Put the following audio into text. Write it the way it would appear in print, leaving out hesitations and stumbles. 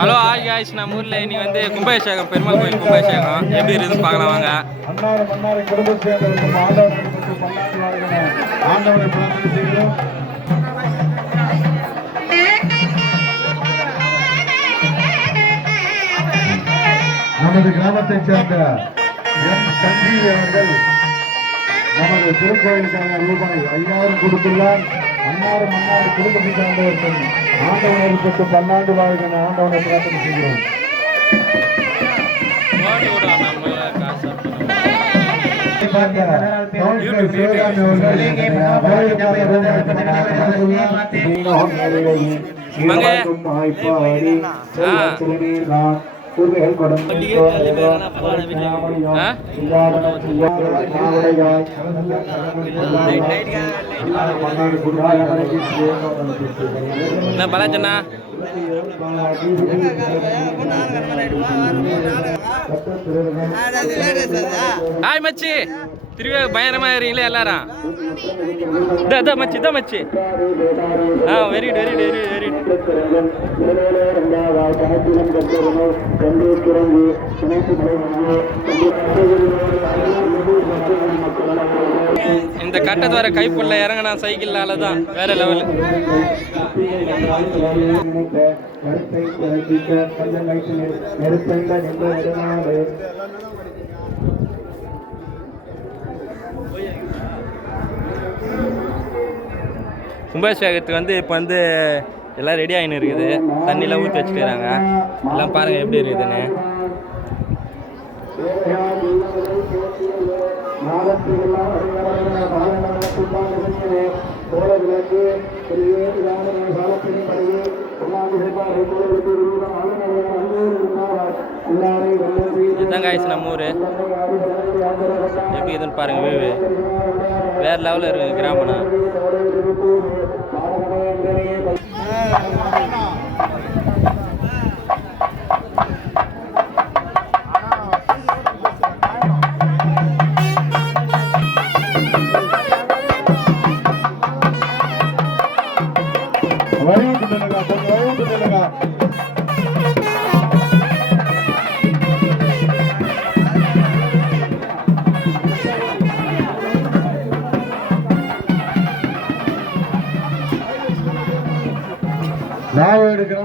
Hello ஆய் guys, நம்ம ஊரில் இன்னைக்கு வந்து கும்பாபிஷேகம், பெருமாள் கோயில் கும்பாபிஷேகம் எப்படி இருக்குதுன்னு பார்க்கலாம் வாங்க. நமது கிராமத்தைச் சேர்ந்த எம் சஞ்சீவி அவர்கள் நமது திருக்கோயிலுக்கான ரூபாய் 5000 கொடுத்துள்ளார். மன்னார் குடும்பத்தை சார்ந்தவர்கள் ஆண்டவனருக்கு பல்லாண்டு வாழ்கிற ஆண்டவனை பிரார்த்தனை செய்கிறோம். பலாச்சண்ணா ஹாய் மச்சி, திருவிழா பயங்கரமா இருக்கீங்களே எல்லாரும். இதான் மச்சி, இதான் மச்சி. Very good very good very good. இந்த கட்டத்து வர கைப்புள்ள இறங்கினா சைக்கிள்னால தான் வேற லெவல். கும்பாபிஷேகத்துக்கு வந்து இப்போ வந்து எல்லாம் ரெடி ஆகின்னு இருக்குது. தண்ணியெலாம் ஊற்றி வச்சுக்கிறாங்க. எல்லாம் பாருங்கள் எப்படி இருக்குதுன்னு. இதுதான் காய்ச்சி நம்ம ஊர் எப்படி இதுன்னு பாருங்க. வியூ வேற லெவலில் இருக்குங்க கிராமம்னா.